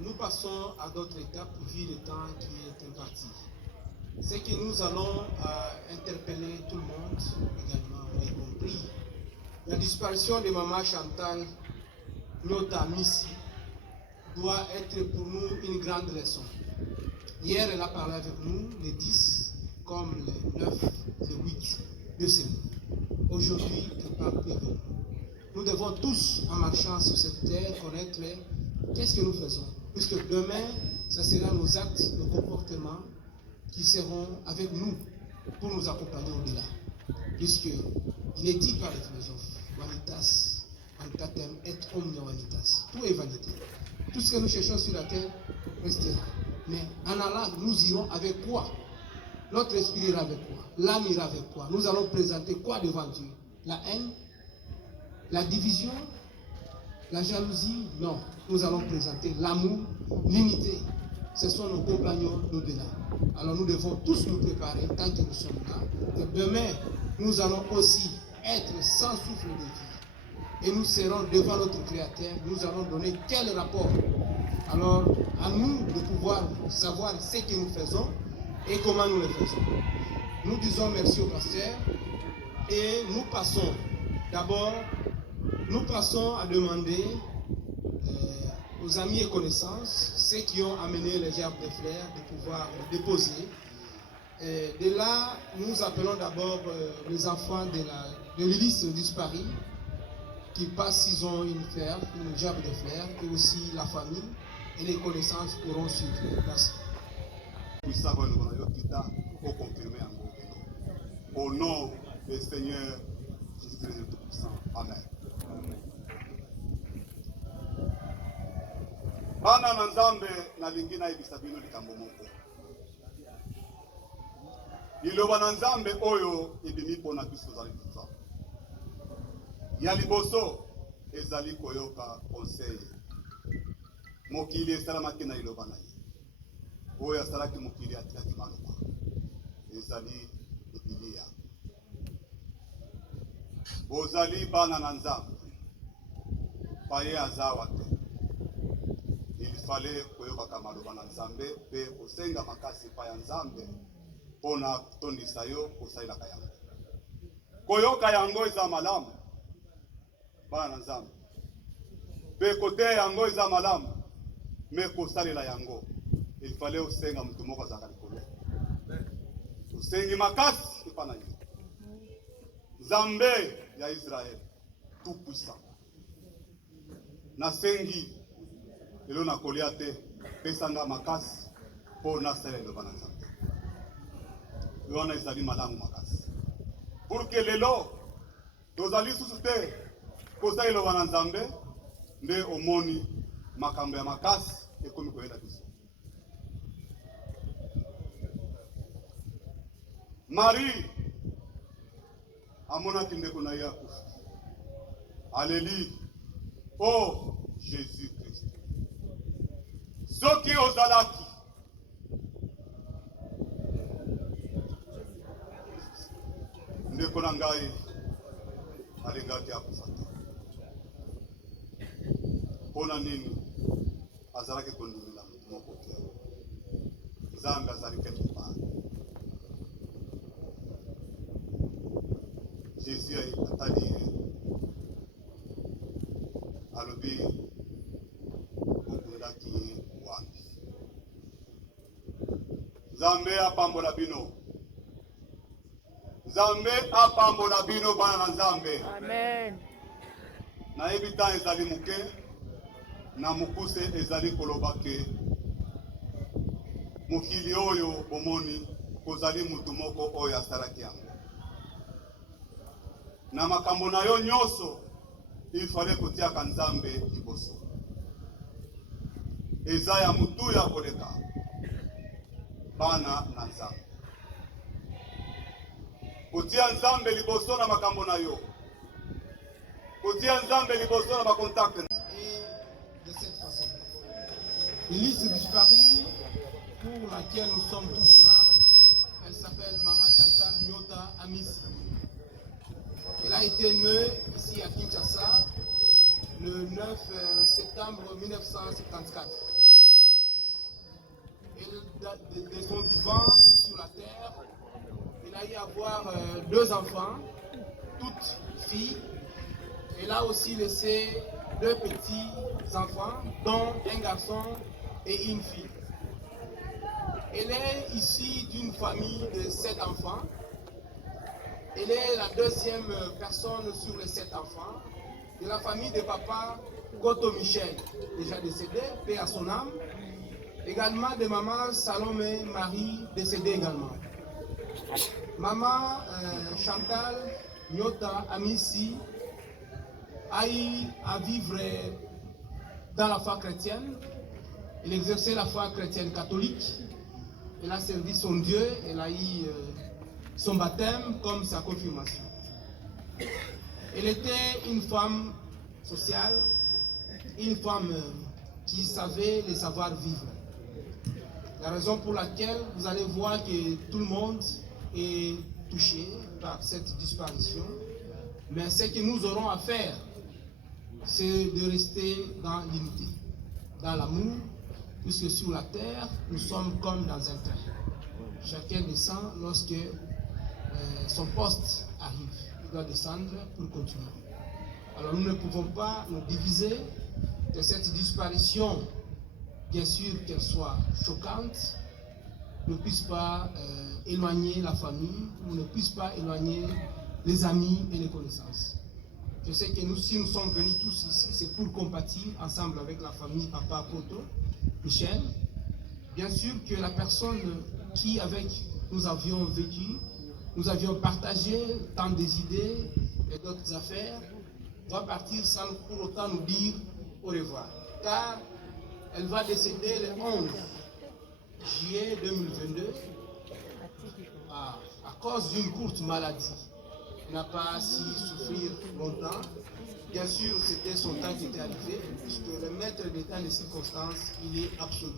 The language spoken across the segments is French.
Nous passons à d'autres étapes vu le temps qui est imparti. C'est que nous allons interpeller tout le monde, également, y compris. La disparition de Maman Chantal, notre amie ici, doit être pour nous une grande leçon. Hier, elle a parlé avec nous, les 10, comme les 9, les 8 de ce mois. Aujourd'hui, elle parle plus avec nous. Nous devons tous, en marchant sur cette terre, connaître qu'est-ce que nous faisons. Puisque demain, ce sera nos actes, nos comportements qui seront avec nous pour nous accompagner au-delà. Puisqu'il est dit par les philosophes, vanitas, vanitatem et omnia vanitas. Tout est vanité. Tout ce que nous cherchons sur la terre restera. Mais en allant, nous irons avec quoi? Notre esprit ira avec quoi? L'âme ira avec quoi? Nous allons présenter quoi devant Dieu? La haine? La division? La jalousie? Non. Nous allons présenter l'amour, l'unité. Ce sont nos compagnons d'au-delà. Alors nous devons tous nous préparer tant que nous sommes là. Que demain, nous allons aussi être sans souffle de vie. Et nous serons devant notre Créateur. Nous allons donner quel rapport? Alors, à nous de pouvoir savoir ce que nous faisons et comment nous le faisons. Nous disons merci au pasteur et nous passons d'abord, à demander aux amis et connaissances, ceux qui ont amené les gerbes de fleurs, de pouvoir les déposer. De là, nous appelons d'abord les enfants de l'Ulysse disparu, qui passent s'ils ont une fleur, une gerbe de fleurs, et aussi la famille et les connaissances pourront suivre. Merci. Au nom du Seigneur Jésus-Christ Tout-Puissant. Amen. Bana na nzambe na lingina yebisa bino likambo moko. Liloba na nzambe oyo ebimi mpona biso ezali kufa. Ya liboso ezali koyoka conseil. Mokili esalamaki na liloba na ye. Oyo asalaki mokili atikaki maloba. Ezali Bibilia. Bozali bana na nzambe. Paye azawa te. Il fallait koyoka maloba na nzambe pe kosenga makasi pa ya nzambe pona tondisa yo kosalaka yango. koyoka yango eza malamu bana nzambe pe kote yango eza malamu me kosalela yango il fallait osenga mutu moko azalaka likolo osengi makasi epa na ye Nzambe ya Israel tout puissant nasengi lelo nakolia te pesanga makasi po nasala eloba na Nzambe wana ezali malamu makasi pour que lelo tozali susu te kosala eloba na Nzambe nde omoni makambo ya makasi ekomi koyela biso. Marie amonaki ndeko na ye akufa. Alléluia. Oh Jésus Christ. Soki ozalaki ndeko na ngai alingaki akufa te. Pona nini azalaki kondimela mutu moko te. Nzambe azali quelque part. Jésus atali alobi okundaki wambi. Nzambe apambola bino. Nzambe apambola bino bana na Nzambe. Amen. Na ebita ezali muke na mukuse ezali koloba ke mokili oyo bomoni kozali mutu moko oyo asalaki yango. Na makambo na yo nyonso il fallait kotiaka Nzambe liboso. Eza ya mutu ya koleka bana na Nzambe. Kotia Nzambe liboso na makambo na yo. Kotia Nzambe liboso na bakontakte. Et de cette façon, liste disparue pour laquelle nous sommes tous là, elle s'appelle Maman Chantal Nyota Amissi. Elle a été née ici à Kinshasa le 9 septembre 1974. De son vivant sur la terre, elle a eu à avoir 2 enfants, toutes filles. Elle a aussi laissé 2 petits enfants, dont un garçon et une fille. Elle est issue d'une famille de 7 enfants. Elle est la 2e personne sur les 7 enfants de la famille de papa Goto Michel, déjà décédé, paix à son âme. Également de maman Salomé Marie, décédée également. Maman Chantal Nyota Amissi a eu à vivre dans la foi chrétienne. Elle exerçait la foi chrétienne catholique. Elle a servi son Dieu. Elle a eu son baptême comme sa confirmation. Elle était une femme sociale, une femme qui savait le savoir-vivre. La raison pour laquelle vous allez voir que tout le monde est touché par cette disparition. Mais ce que nous aurons à faire, c'est de rester dans l'unité, dans l'amour, puisque sur la terre, nous sommes comme dans un train. Chacun descend lorsque son poste arrive. Il doit descendre pour continuer. Alors nous ne pouvons pas nous diviser de cette disparition, bien sûr qu'elle soit choquante, ne puisse pas éloigner la famille, ou ne puisse pas éloigner les amis et les connaissances. Je sais que nous, si nous sommes venus tous ici, c'est pour compatir ensemble avec la famille Papa Koto, Michel. Bien sûr que la personne qui avec nous avions vécu, nous avions partagé tant des idées et d'autres affaires, doit partir sans pour autant nous dire au revoir. Car elle va décéder le 11 juillet 2022 à cause d'une courte maladie. Elle n'a pas si souffrir longtemps. Bien sûr, c'était son temps qui était arrivé, puisque le maître d'état des circonstances, il est absolu.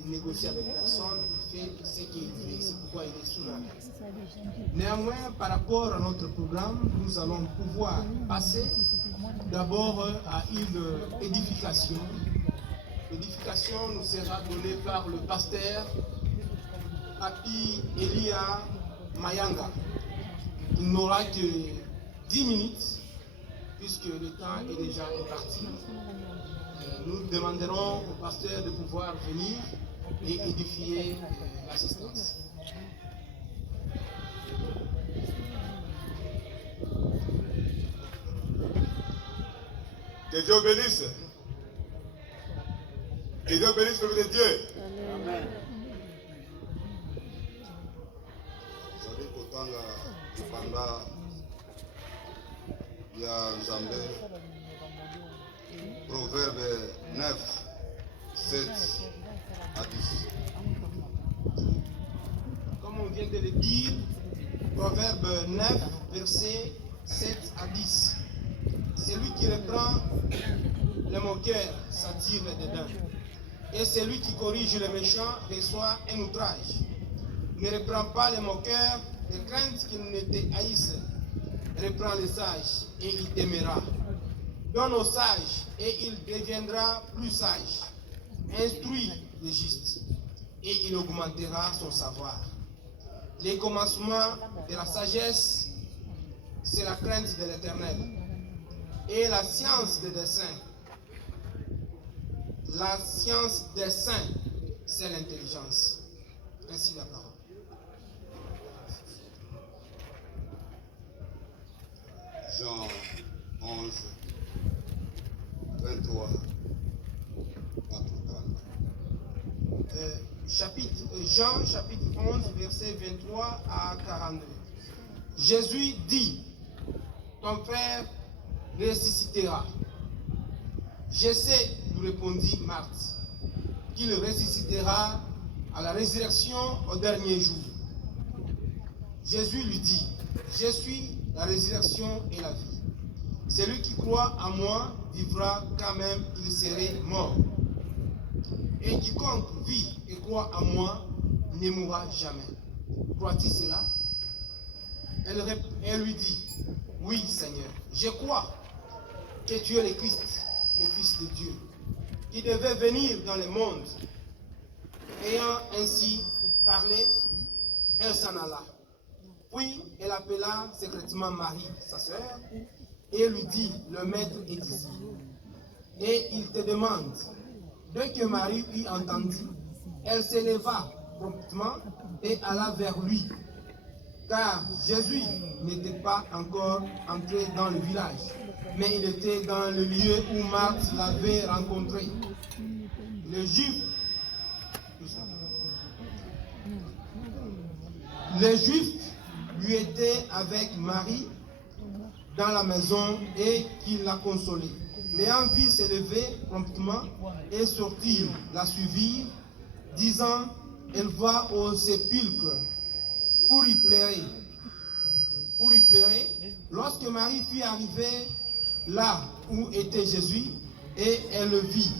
Il négocie avec personne, il fait ce qu'il fait, c'est pourquoi il est souverain. Néanmoins, par rapport à notre programme, nous allons pouvoir passer d'abord à une édification. L'édification nous sera donnée par le pasteur Papi Elia Mayanga, qui il n'aura que 10 minutes, puisque le temps est déjà imparti. Nous demanderons au pasteur de pouvoir venir et édifier l'assistance. Que Dieu bénisse. Que Dieu bénisse le de Dieu. Amen. Zali kotanga kipanda ya Nzambe. Proverbe 9, 7 à 10. Comme on vient de le dire, Proverbe 9, versets 7 à 10. Celui qui reprend le moqueur s'attire le dédain. Et celui qui corrige le méchant reçoit un outrage. Ne reprends pas les moqueurs, de crainte qu'ils ne te haïssent. Reprends les sages et il t'aimera. Donne aux sages et il deviendra plus sage. Instruis le juste et il augmentera son savoir. Les commencements de la sagesse, c'est la crainte de l'Éternel. Et la science des desseins, c'est l'intelligence. Ainsi la parole. Jean 11, 23 à 42. Jean chapitre 11, verset 23 à 42. Jésus dit, ton frère ressuscitera. Je sais, lui répondit Marthe, qu'il ressuscitera à la résurrection au dernier jour. Jésus lui dit, je suis la résurrection et la vie. Celui qui croit en moi vivra quand même il serait mort. Et quiconque vit et croit en moi ne mourra jamais. Crois-tu cela? Elle lui dit, oui Seigneur, je crois que tu es le Christ, le Fils de Dieu, qui devait venir dans le monde. Ayant ainsi parlé, elle s'en alla. Puis elle appela secrètement Marie, sa sœur, et lui dit, le maître est ici. Et il te demande. Dès que Marie eut entendu, elle s'éleva promptement et alla vers lui. Car Jésus n'était pas encore entré dans le village, mais il était dans le lieu où Marthe l'avait rencontré. Les Juifs lui étaient avec Marie dans la maison et qui la consolait. L'ayant vu s'élever promptement et sortir, la suivirent, disant, elle va au sépulcre pour y pleurer. Lorsque Marie fut arrivée là où était Jésus, et elle le vit.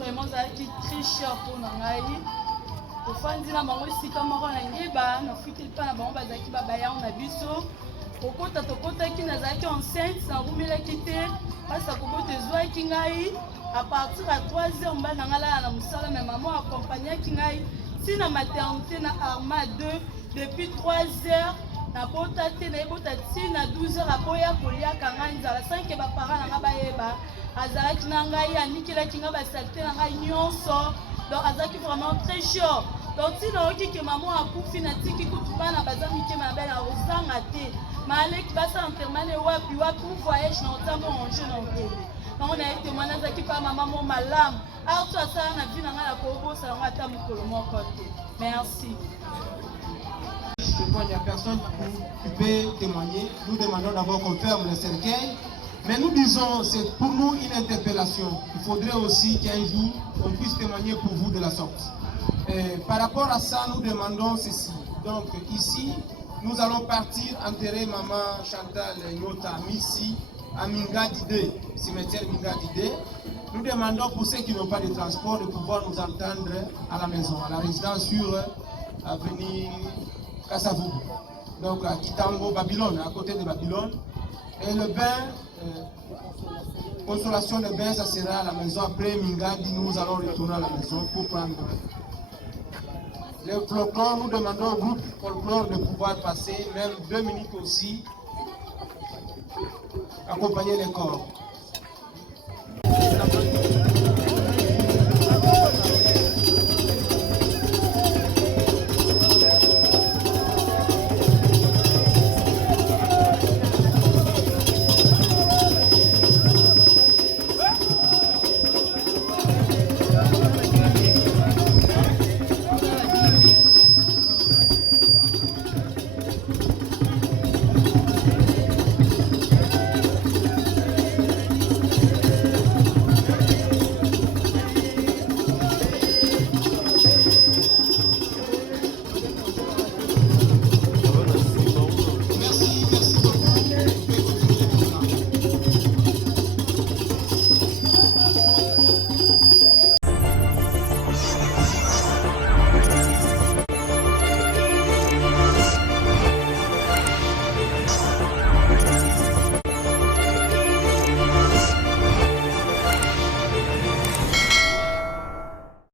vraiment qui très cher pour nous. Tofandi na bango esika moko na ngeba na fuite pa na bango bazaki babaya na biso kokota tokotaki nazalaki enceinte narumelaki te pasi akobota ezwaki ngai à partir ya 3h mbala na ngai lala na mosala me mama akompagnaki ngai ntina maternité na Arma 2 depuis 3h nabota te nayebota ntina 12h akoya koliaka ngai nzala sanke baparent na ngai bayeba azalaki na ngai anikelaki ngai basalite na ngai nyonso. Donc, azaki vraiment très chaud. Donc, si nous avons dit que maman a coupé, na tiki kutuba na bazami ke ma belle a osanga te. Ma alek basa entermane wapi pour voyage na otambo manger na hôtel. Donc, on a été témoignage qui par maman mon malam. Alors, toi ça na vie na la kobo ça na ata mukolo moko te. Merci. Je crois qu'il n'y a personne qui peut témoigner. Nous demandons d'abord qu'on ferme le cercueil. Mais nous disons, c'est pour nous une interpellation. Il faudrait aussi qu'un jour, on puisse témoigner pour vous de la sorte. Par rapport à ça, nous demandons ceci. Donc ici, nous allons partir enterrer maman Chantal Nyota Missi à Mingadide, cimetière Mingadide. Nous demandons pour ceux qui n'ont pas de transport de pouvoir nous entendre à la maison, à la résidence sur avenue Kassavou. Donc à Kitango, Babylone, à côté de Babylone. Et le bain, consolation de bain, ça sera à la maison. Après Mingadi, nous allons retourner à la maison pour prendre le folklore. Nous demandons au groupe folklore de pouvoir passer même 2 minutes aussi, accompagner les corps.